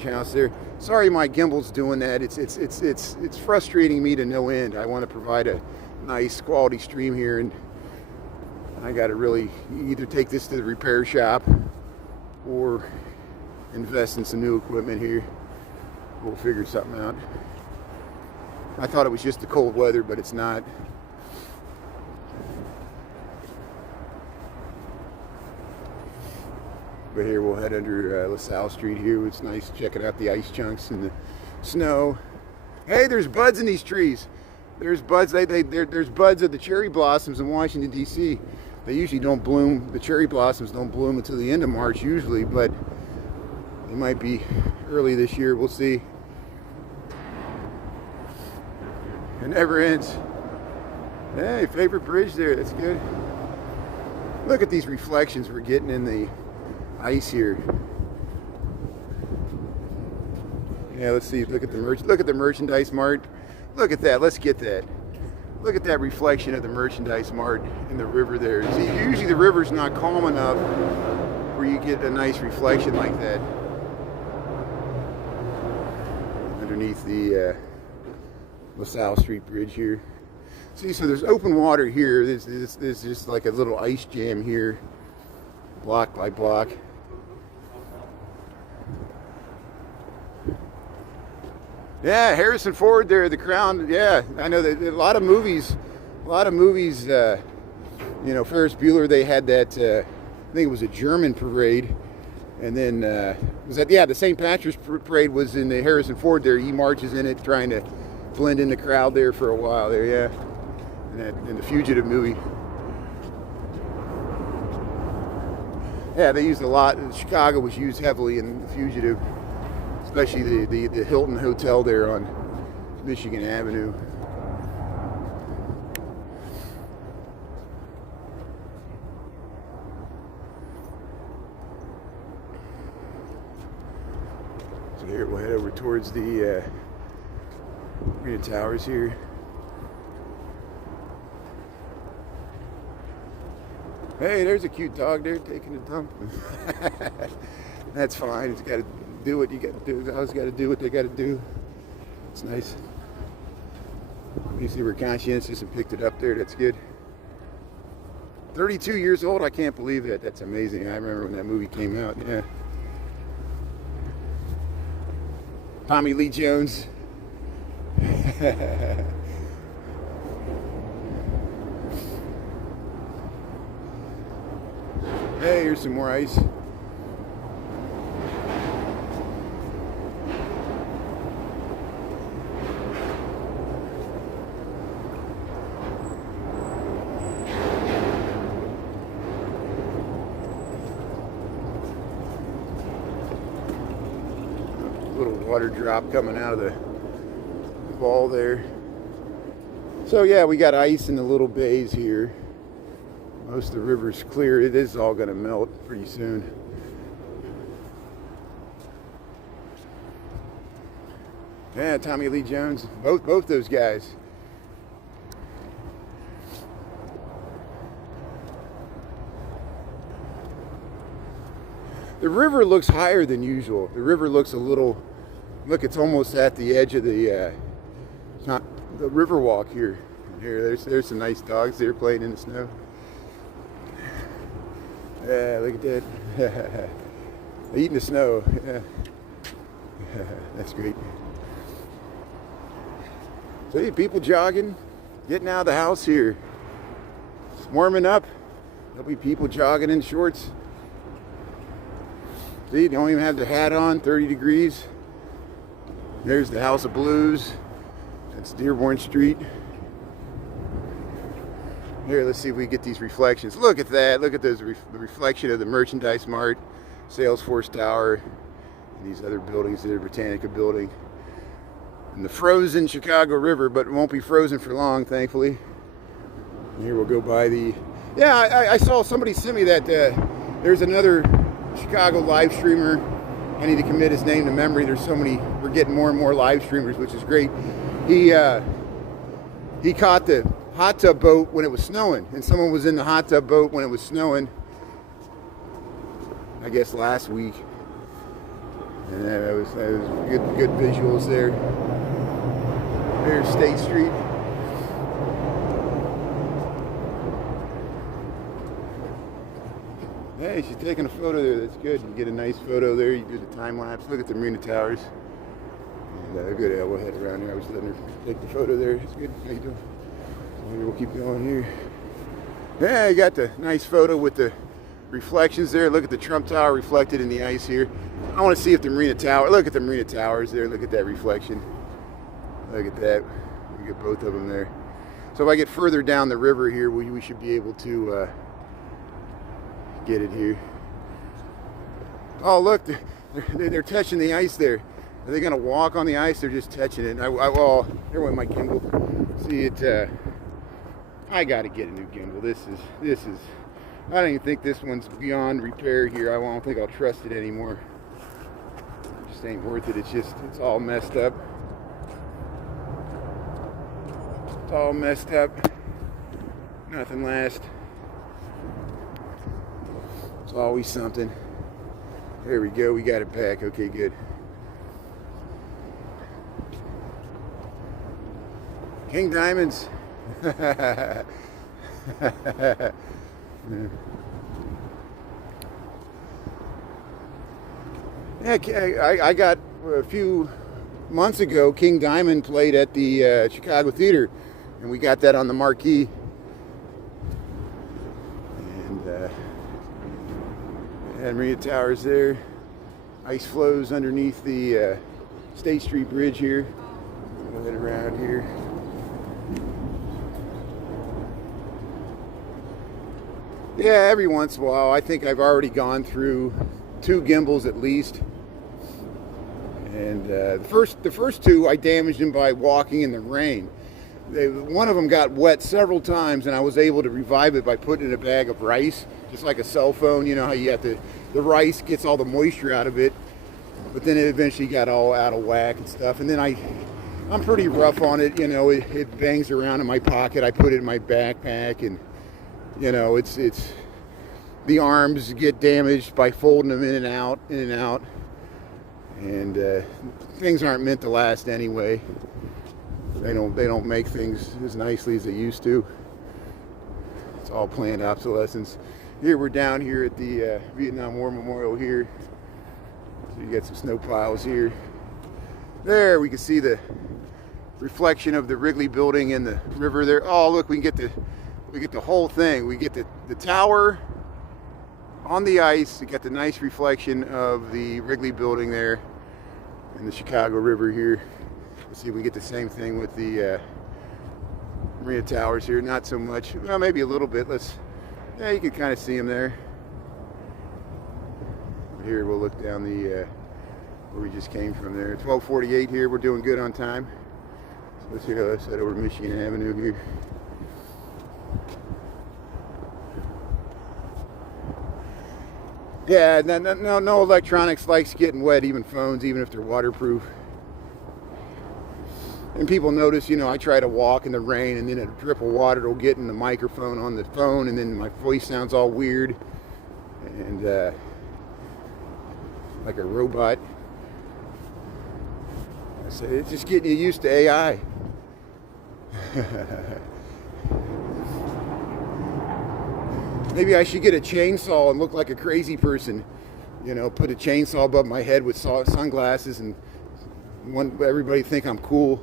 house there. Sorry, my gimbal's doing that. It's frustrating me to no end. I want to provide a nice quality stream here, and I got to really either take this to the repair shop or invest in some new equipment here. We'll figure something out. I thought it was just the cold weather, but it's not. But here we'll head under LaSalle Street here. It's nice checking out the ice chunks and the snow. Hey, there's buds in these trees. There's buds. There's buds of the cherry blossoms in Washington, D.C. They usually don't bloom. The cherry blossoms don't bloom until the end of March usually, but they might be early this year. We'll see. It never ends. Hey, favorite bridge there. That's good. Look at these reflections we're getting in the ice here. Yeah, let's see. Look at the Merchandise Mart. Look at that. Let's get that. Look at that reflection of the Merchandise Mart in the river there. See, usually the river's not calm enough where you get a nice reflection like that underneath the LaSalle Street Bridge here. See, so there's open water here. There's just like a little ice jam here, block by block. Yeah, Harrison Ford there, The Crown. Yeah, I know that a lot of movies, you know, Ferris Bueller, they had that, I think it was a German parade. And then, the St. Patrick's Parade was in the Harrison Ford there. He marches in it, trying to blend in the crowd there for a while there, yeah. In the Fugitive movie. Yeah, they used a lot. Chicago was used heavily in The Fugitive. Especially the Hilton Hotel there on Michigan Avenue. So here we'll head over towards the Marina Towers here. Hey, there's a cute dog there taking a dump. That's fine. It's got to do what you got to do. Dogs got to do what they got to do. It's nice. You see, we're conscientious and picked it up there. That's good. 32 years old. I can't believe that. That's amazing. I remember when that movie came out. Yeah. Tommy Lee Jones. Hey, here's some more ice. Little water drop coming out of the ball there. So yeah, we got ice in the little bays here. Most of the river's clear. It is all going to melt pretty soon. Yeah, Tommy Lee Jones. Both those guys. The river looks higher than usual. The river looks a little, look, it's almost at the edge of the Riverwalk here. There's some nice dogs there playing in the snow. Yeah, look at that. They're eating the snow. Yeah. That's great. See, people jogging, getting out of the house here. It's warming up. There'll be people jogging in shorts. See, they don't even have their hat on, 30 degrees. There's the House of Blues. That's Dearborn Street. Here, let's see if we get these reflections. Look at that. Look at those the reflection of the Merchandise Mart, Sears Tower, and these other buildings, the Britannica building. And the frozen Chicago River, but it won't be frozen for long, thankfully. And here we'll go by the... Yeah, I saw somebody send me that there's another Chicago live streamer. I need to commit his name to memory. There's so many... We're getting more and more live streamers, which is great. He caught the hot tub boat when it was snowing, and someone was in the hot tub boat when it was snowing, I guess last week, and that was good visuals there. There's State Street. Hey, she's taking a photo there. That's good. You get a nice photo there. You do the time lapse. Look at the Marina Towers. And good. We'll head around here. I was letting her take the photo there. It's good. How you doing? We'll keep going here. Yeah, you got the nice photo with the reflections there. Look at the Trump Tower reflected in the ice here. I want to see if the Marina Tower, look at the Marina Towers there. Look at that reflection. Look at that. We get both of them there. So if I get further down the river here, we should be able to get it here. Oh, look, they're touching the ice there. Are they going to walk on the ice? They're just touching it. Oh, there went my gimbal. See it. I got to get a new gimbal. This is. I don't even think this one's beyond repair here. I don't think I'll trust it anymore. It just ain't worth it. It's all messed up. It's all messed up. Nothing lasts. It's always something. There we go. We got it back. Okay, good. King Diamonds. Yeah, I got a few months ago. King Diamond played at the Chicago Theater, and we got that on the marquee. And Marina Towers there. Ice flows underneath the State Street Bridge here. We'll head around here. Yeah, every once in a while. I think I've already gone through 2 gimbals at least. And the first 2, I damaged them by walking in the rain. One of them got wet several times, and I was able to revive it by putting in a bag of rice, just like a cell phone. You know how you have the rice gets all the moisture out of it. but then it eventually got all out of whack and stuff. And then I'm pretty rough on it, you know. It bangs around in my pocket. I put it in my backpack, and you know, it's the arms get damaged by folding them in and out, and things aren't meant to last anyway. They don't make things as nicely as they used to. It's all planned obsolescence. Here we're down here at the Vietnam War Memorial here. So you got some snow piles here. There we can see the reflection of the Wrigley building in the river there. Oh look, we get the whole thing. We get the tower on the ice. We got the nice reflection of the Wrigley building there in the Chicago River here. Let's see if we get the same thing with the Marina Towers here. Not so much. Well, maybe a little bit. Yeah, you can kind of see them there. Here we'll look down the where we just came from there. 12:48 here. We're doing good on time. So let's see how that's head over Michigan Avenue here. Yeah, no electronics likes getting wet, even phones, even if they're waterproof. And people notice, you know, I try to walk in the rain and then a drip of water will get in the microphone on the phone and then my voice sounds all weird and like a robot. I say, it's just getting you used to AI. Maybe I should get a chainsaw and look like a crazy person. You know, put a chainsaw above my head with sunglasses and everybody think I'm cool.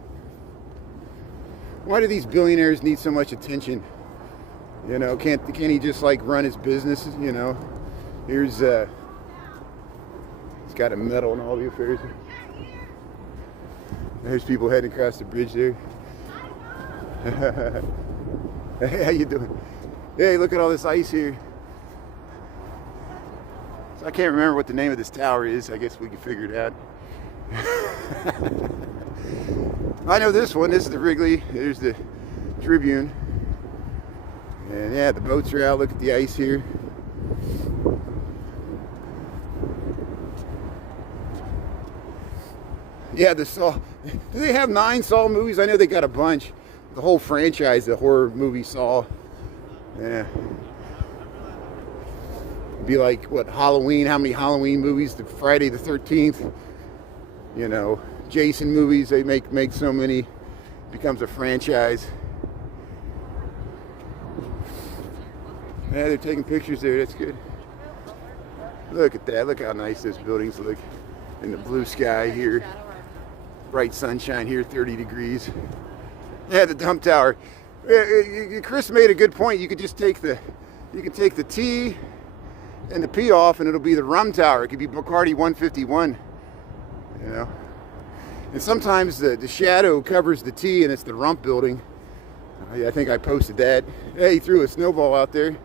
Why do these billionaires need so much attention? You know, can't he just like run his business? You know, here's he's got a medal and all the affairs. There's people heading across the bridge there. Hey, how you doing? Hey, look at all this ice here. So I can't remember what the name of this tower is. I guess we can figure it out. I know this one. This is the Wrigley. There's the Tribune. And yeah, the boats are out. Look at the ice here. Yeah, the Saw. Do they have 9 Saw movies? I know they got a bunch. The whole franchise, the horror movie Saw. Yeah. It'd be like, what, Halloween? How many Halloween movies? The Friday the 13th. You know, Jason movies, they make so many, becomes a franchise. Yeah, they're taking pictures there, that's good. Look at that, look how nice those buildings look in the blue sky here. Bright sunshine here, 30 degrees. Yeah, the dump tower. Chris made a good point. You could just take the T and the P off and it'll be the rum tower. It could be Bacardi 151. You know, and sometimes the shadow covers the T and it's the rump building. I think I posted that. Hey, he threw a snowball out there.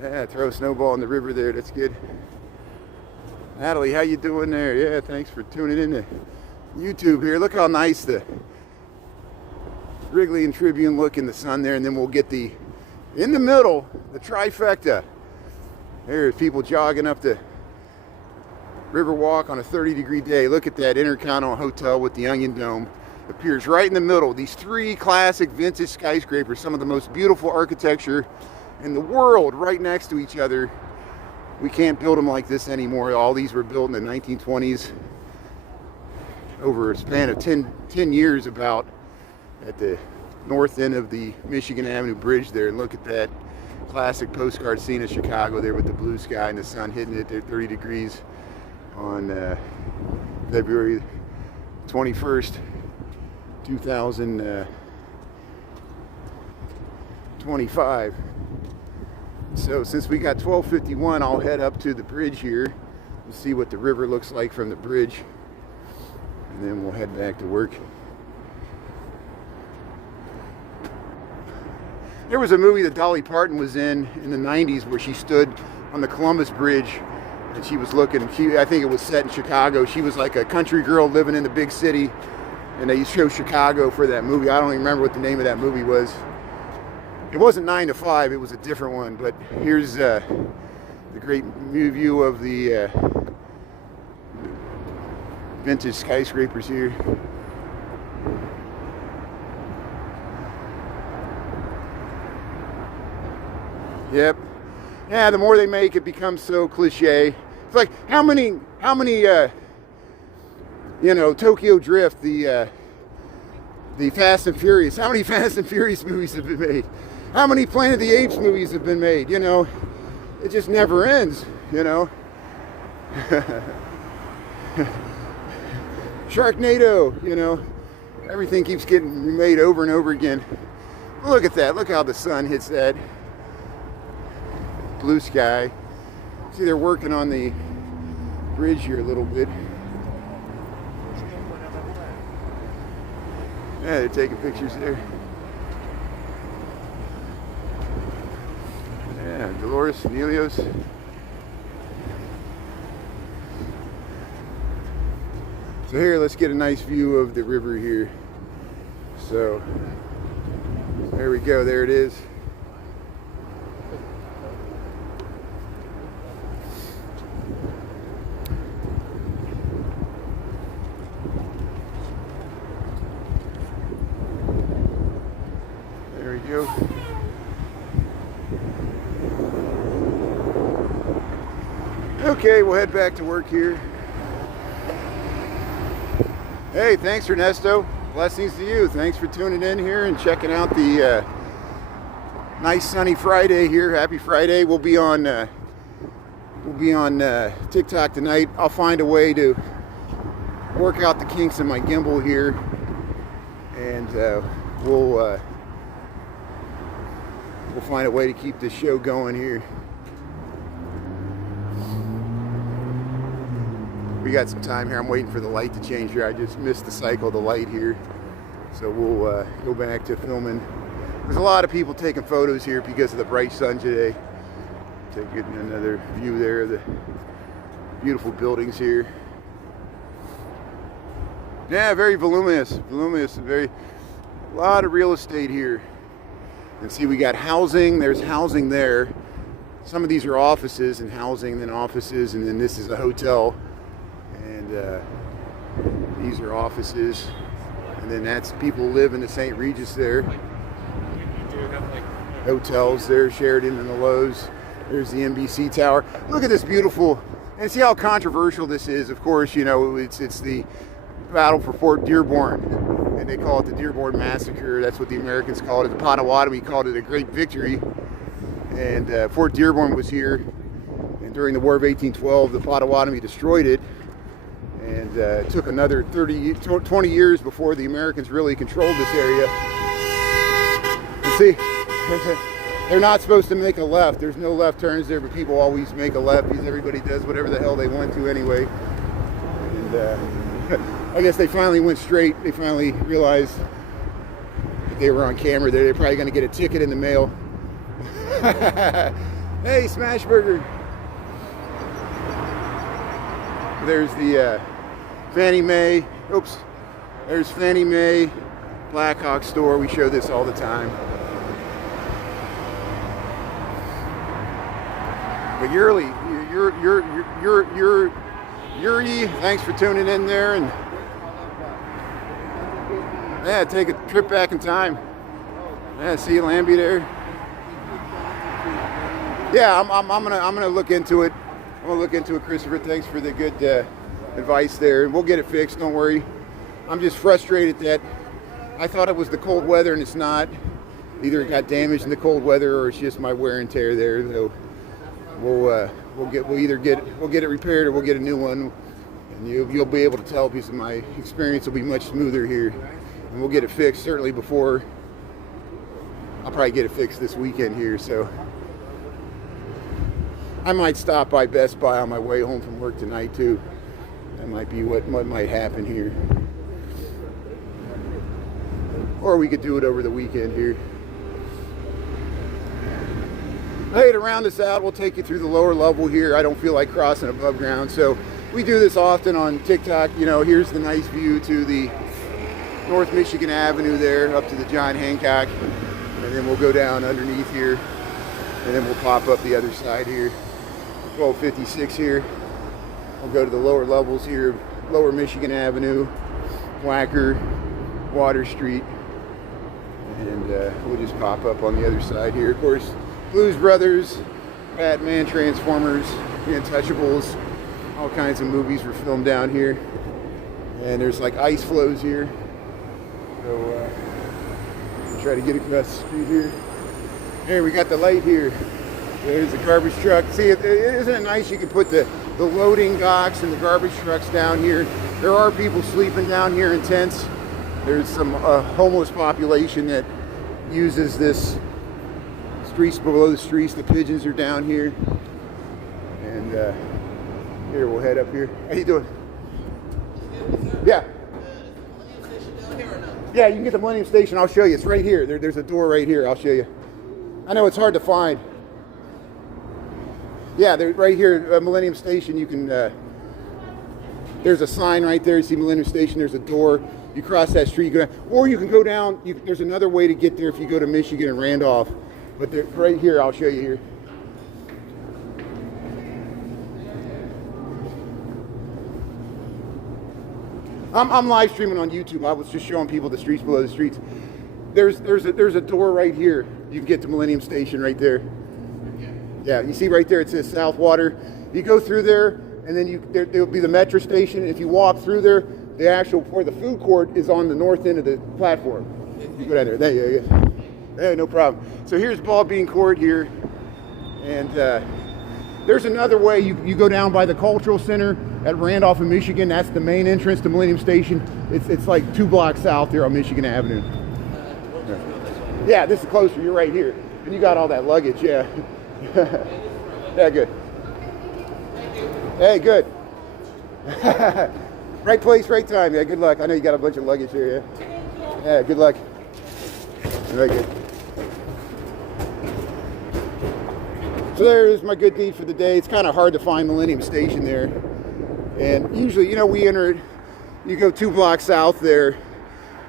Yeah, throw a snowball in the river there. That's good. Natalie, how you doing there? Yeah, thanks for tuning in to YouTube here. Look how nice the Wrigley and Tribune look in the sun there, and then we'll get in the middle, the trifecta. There's people jogging up the Riverwalk on a 30-degree day. Look at that Intercontinental Hotel with the Onion Dome. Appears right in the middle. These 3 classic vintage skyscrapers, some of the most beautiful architecture in the world, right next to each other. We can't build them like this anymore. All these were built in the 1920s, over a span of 10 years about, at the north end of the Michigan Avenue Bridge there. And look at that classic postcard scene of Chicago there with the blue sky and the sun hitting it there, 30 degrees. On February 21st, 2025. So since we got 12:51, I'll head up to the bridge here and see what the river looks like from the bridge, and then we'll head back to work. There was a movie that Dolly Parton was in the 90s where she stood on the Columbus Bridge and she was looking. I think it was set in Chicago. She was like a country girl living in the big city, and they show Chicago for that movie. I don't even remember what the name of that movie was. It wasn't 9 to 5. It was a different one. But here's the great view of the vintage skyscrapers here. Yep. Yeah, the more they make, it becomes so cliche. It's like how many you know, Tokyo Drift, the Fast and Furious. How many Fast and Furious movies have been made? How many Planet of the Apes movies have been made? You know, it just never ends, you know. Sharknado, you know. Everything keeps getting remade over and over again. Look at that. Look how the sun hits that blue sky. See, they're working on the bridge here a little bit. Yeah, they're taking pictures there. Yeah, Dolores, Nelios. So here, let's get a nice view of the river here. So, there we go, there it is. There we go. Okay, we'll head back to work here. Hey, thanks Ernesto. Blessings to you. Thanks for tuning in here and checking out the nice sunny Friday here. Happy Friday. We'll be on TikTok tonight. I'll find a way to work out the kinks in my gimbal here, and we'll find a way to keep this show going here. We got some time here. I'm waiting for the light to change here. I just missed the cycle of the light here. So we'll go back to filming. There's a lot of people taking photos here because of the bright sun today. Taking another view there of the beautiful buildings here. Yeah, very voluminous, a lot of real estate here. And see, we got housing, there's housing there. Some of these are offices and housing, then offices, and then this is a hotel. And these are offices, and then that's people who live in the St. Regis there. Hotels there, Sheridan and the Lowe's. There's the NBC Tower. Look at this beautiful, and see how controversial this is. Of course, you know, it's the battle for Fort Dearborn, and they call it the Dearborn Massacre. That's what the Americans called it. The Potawatomi called it a great victory. And Fort Dearborn was here, and during the War of 1812, the Potawatomi destroyed it. And it took another 20 years before the Americans really controlled this area. You see, they're not supposed to make a left. There's no left turns there, but people always make a left because everybody does whatever the hell they want to anyway. And I guess they finally went straight. They finally realized that they were on camera there. They're probably going to get a ticket in the mail. Hey, Smashburger. There's the Fannie Mae. Oops. There's Fannie Mae Blackhawk store. We show this all the time. But Yuri, thanks for tuning in there, and yeah, take a trip back in time. Yeah, see you, Lambie there. Yeah, I'm gonna look into it. I'm gonna look into it, Christopher. Thanks for the good advice there, and we'll get it fixed. Don't worry. I'm just frustrated that I thought it was the cold weather, and it's not. Either it got damaged in the cold weather, or it's just my wear and tear there. So we'll get it repaired, or we'll get a new one, and you'll be able to tell because my experience will be much smoother here, and we'll get it fixed certainly before. I'll probably get it fixed this weekend here, so. I might stop by Best Buy on my way home from work tonight too. That might be what might happen here. Or we could do it over the weekend here. Hey, to round this out, we'll take you through the lower level here. I don't feel like crossing above ground, so we do this often on TikTok. You know, here's the nice view to the North Michigan Avenue there, up to the John Hancock, and then we'll go down underneath here, and then we'll pop up the other side here. 1256 here. We'll go to the lower levels here, Lower Michigan Avenue, Wacker, Water Street, and we'll just pop up on the other side here. Of course, Blues Brothers, Batman, Transformers, The Untouchables, all kinds of movies were filmed down here. And there's like ice flows here. So try to get across the street here. Here we got the light here. There's the garbage truck. See, isn't it nice you can put the loading docks and the garbage trucks down here. There are people sleeping down here in tents. There's some homeless population that uses this streets below the streets. The pigeons are down here. And here, we'll head up here. How you doing? Yeah. Yeah, you can get the Millennium Station. I'll show you. It's right here. There's a door right here. I'll show you. I know it's hard to find. Yeah, right here, Millennium Station. You can. There's a sign right there. You see Millennium Station. There's a door. You cross that street, you go down, or you can go down. There's another way to get there if you go to Michigan and Randolph. But right here, I'll show you here. I'm live streaming on YouTube. I was just showing people the streets below the streets. There's a door right here. You can get to Millennium Station right there. Yeah, you see right there it says South Water. You go through there, and then there'll be the metro station. If you walk through there, the actual the food court is on the north end of the platform. You go down there. There you go. Hey, no problem. So here's Ball Bean Court here, and there's another way. You go down by the Cultural Center at Randolph and Michigan. That's the main entrance to Millennium Station. It's like 2 blocks south there on Michigan Avenue. Yeah, this is closer. You're right here, and you got all that luggage. Yeah. Yeah, good. Hey, good. Right place, right time. Yeah, good luck. I know you got a bunch of luggage here. Yeah. Yeah, good luck. Very good. So there's my good deed for the day. It's kind of hard to find Millennium Station there. And usually, we enter it, you go 2 blocks south there.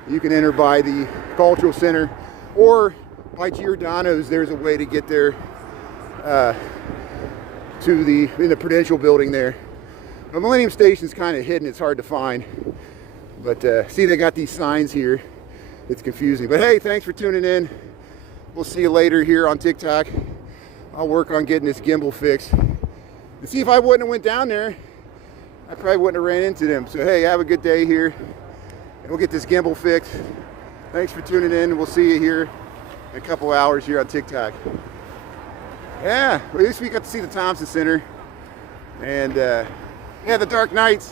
You can enter by the Cultural Center or by Giordano's. There's a way to get there in the Prudential building there. The Millennium Station's kind of hidden. It's hard to find. But see, they got these signs here. It's confusing. But hey, thanks for tuning in. We'll see you later here on TikTok. I'll work on getting this gimbal fixed. And see, if I wouldn't have went down there, I probably wouldn't have ran into them. So hey, have a good day here. And we'll get this gimbal fixed. Thanks for tuning in. We'll see you here in a couple hours here on TikTok. Yeah, well, at least we got to see the Thompson Center. And yeah, the Dark Knight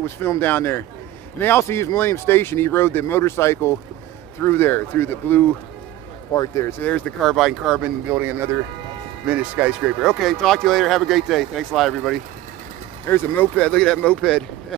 was filmed down there. And they also used Millennium Station. He rode the motorcycle through there, through the blue part there. So there's the Carbide and Carbon building, another vintage skyscraper. Okay, talk to you later. Have a great day. Thanks a lot, everybody. There's a moped. Look at that moped.